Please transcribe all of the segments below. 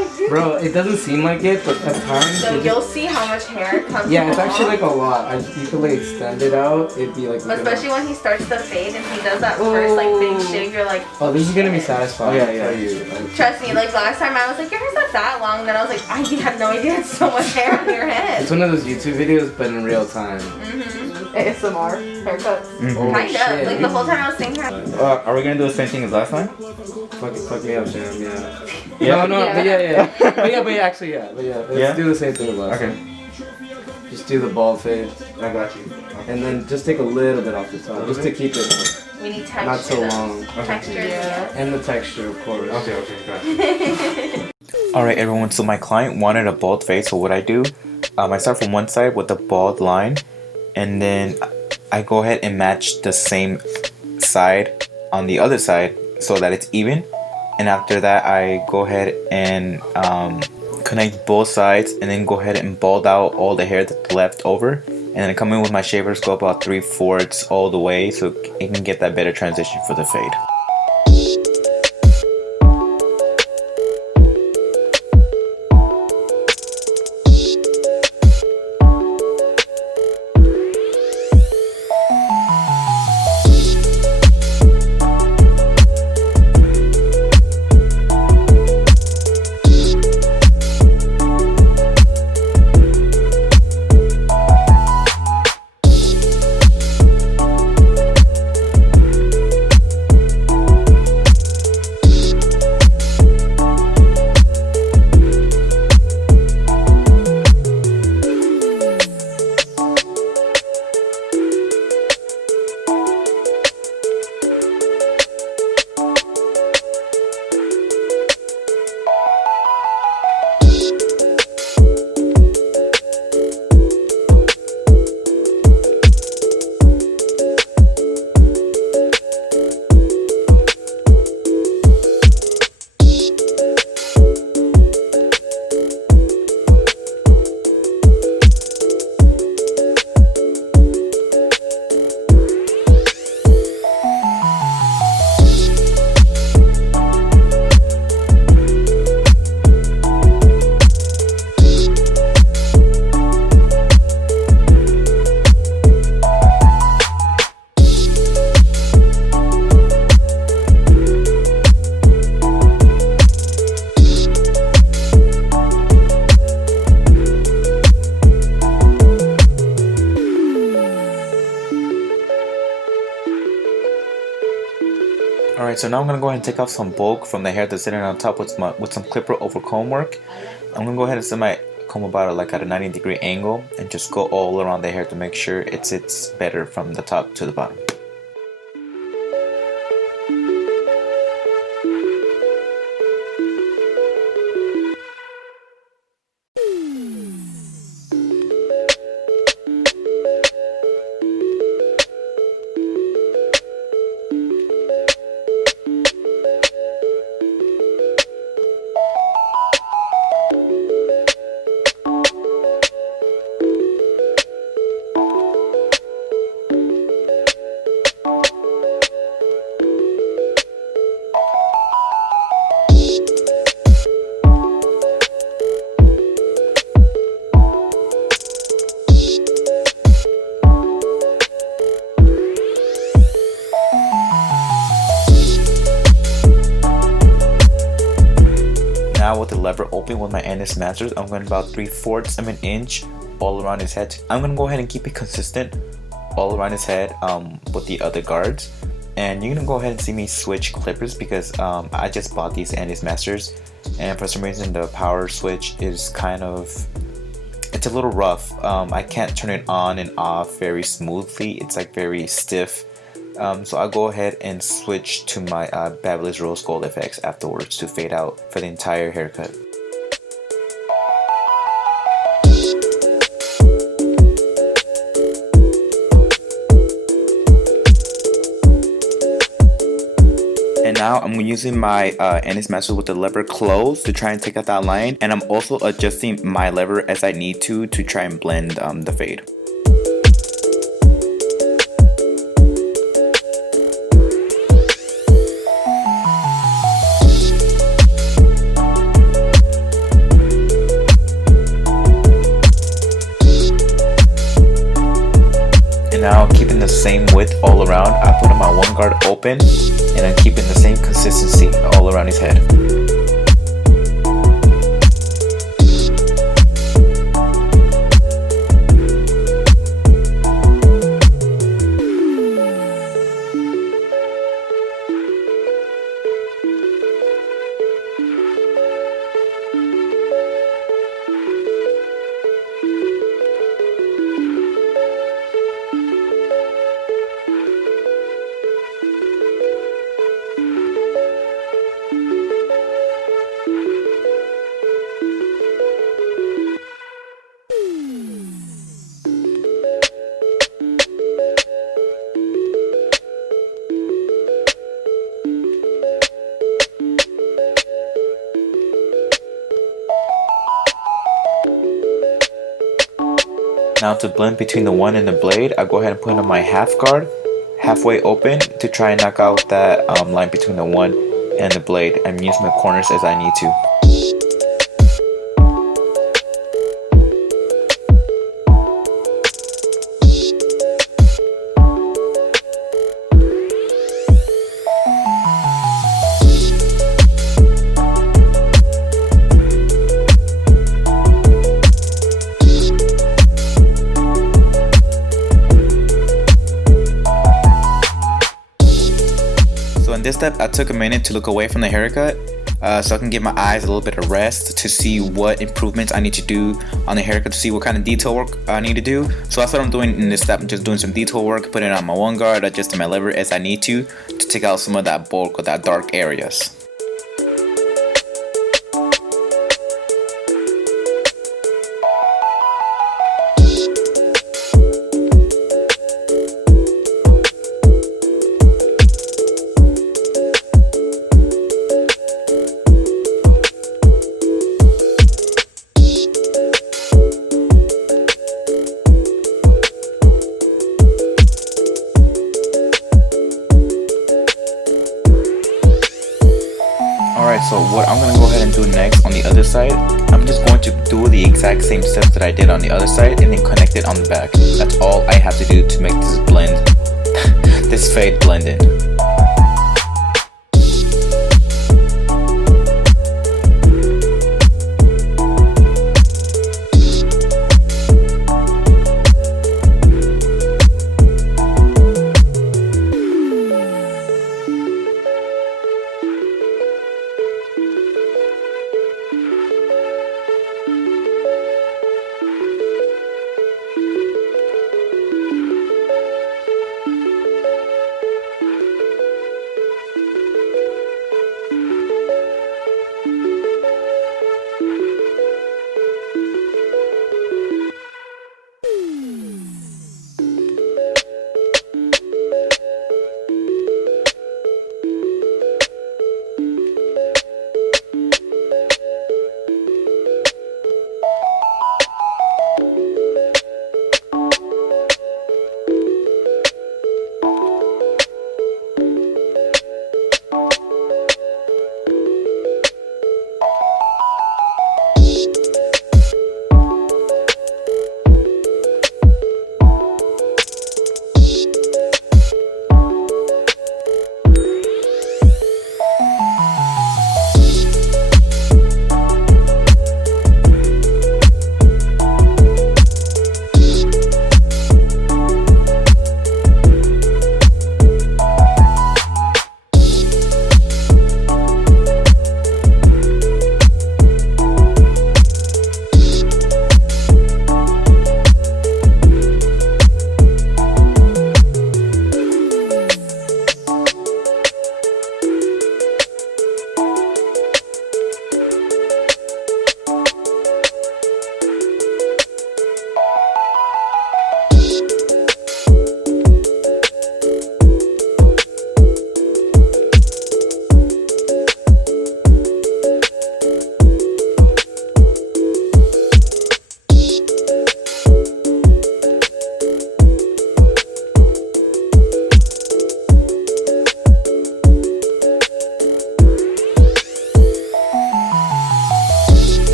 like, dude. Bro, it doesn't seem like it, but at times. So you'll see how much hair comes. Yeah, it's actually like a lot. You could like extend it out. It'd be like. Especially when he starts the fade and he does that first like big shave, you're like. Oh, this is gonna be satisfying. Oh, yeah. For you. Like, trust me, like last time I was like, your hair's not that long. Then I was like, I had no idea it's so much hair on your head. it's one of those YouTube videos, but in real time. ASMR haircuts. Oh, Kind of. shit. Like the whole time I was saying her. Are we gonna do the same thing as last time? Fuck me up, Sam. Yeah. Yeah. No, Yeah. but yeah. but yeah, actually, yeah. But yeah, let's Yeah? do the same thing as last Okay. time. Just do the bald fade, I got you. Okay. and then just take a little bit off the top, just to keep it We need texture. not so long. Texture. Yeah. And the texture, of course. Okay, got you. Alright everyone, so my client wanted a bald fade, so what I do, I start from one side with the bald line, and then I go ahead and match the same side on the other side so that it's even, and after that I go ahead and connect both sides and then go ahead and bald out all the hair that's left over, and then come in with my shavers, go about 3/4 all the way so it can get that better transition for the fade. Alright, so now I'm going to go ahead and take off some bulk from the hair that's sitting on top with some clipper over comb work. I'm going to go ahead and set my comb about like at a 90-degree angle and just go all around the hair to make sure it sits better from the top to the bottom. Now with the lever open with my Ennis Masters, I'm going about 3/4 of an inch all around his head. I'm going to go ahead and keep it consistent all around his head with the other guards. And you're going to go ahead and see me switch clippers because I just bought these Ennis Masters, and for some reason the power switch is kind of, it's a little rough. I can't turn it on and off very smoothly. It's like very stiff. So I'll go ahead and switch to my Babyliss Rose Gold FX afterwards to fade out for the entire haircut. And now I'm using my Ennis Master with the lever closed to try and take out that line, and I'm also adjusting my lever as I need to try and blend the fade. same width all around. I put my one guard open and I'm keeping the same consistency all around his head. Now to blend between the one and the blade, I go ahead and put on my half guard, halfway open to try and knock out that line between the one and the blade and use my corners as I need to. So in this step, I took a minute to look away from the haircut so I can give my eyes a little bit of rest to see what improvements I need to do on the haircut, to see what kind of detail work I need to do. So that's what I'm doing in this step. I'm just doing some detail work, putting on my one guard, adjusting my lever as I need to take out some of that bulk or that dark areas. Alright, so what I'm going to go ahead and do next on the other side, I'm just going to do the exact same steps that I did on the other side and then connect it on the back. That's all I have to do to make this blend, this fade blend in.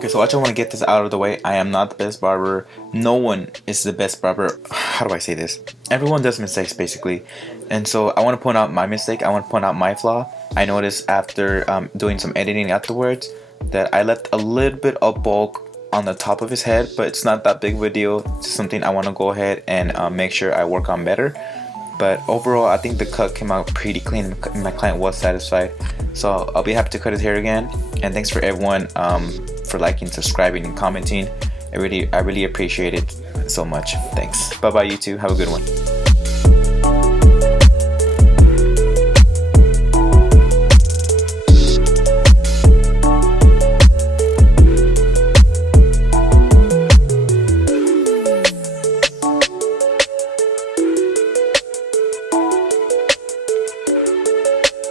Okay, so I just want to get this out of the way. I am not the best barber. No one is the best barber. How do I say this? Everyone does mistakes basically. And so I want to point out my mistake. I want to point out my flaw. I noticed after doing some editing afterwards that I left a little bit of bulk on the top of his head, but it's not that big of a deal. It's something I want to go ahead and make sure I work on better. But overall, I think the cut came out pretty clean. My client was satisfied. So I'll be happy to cut his hair again. And thanks for everyone for liking, subscribing, and commenting. I really appreciate it so much. Thanks. Bye bye, you two. Have a good one.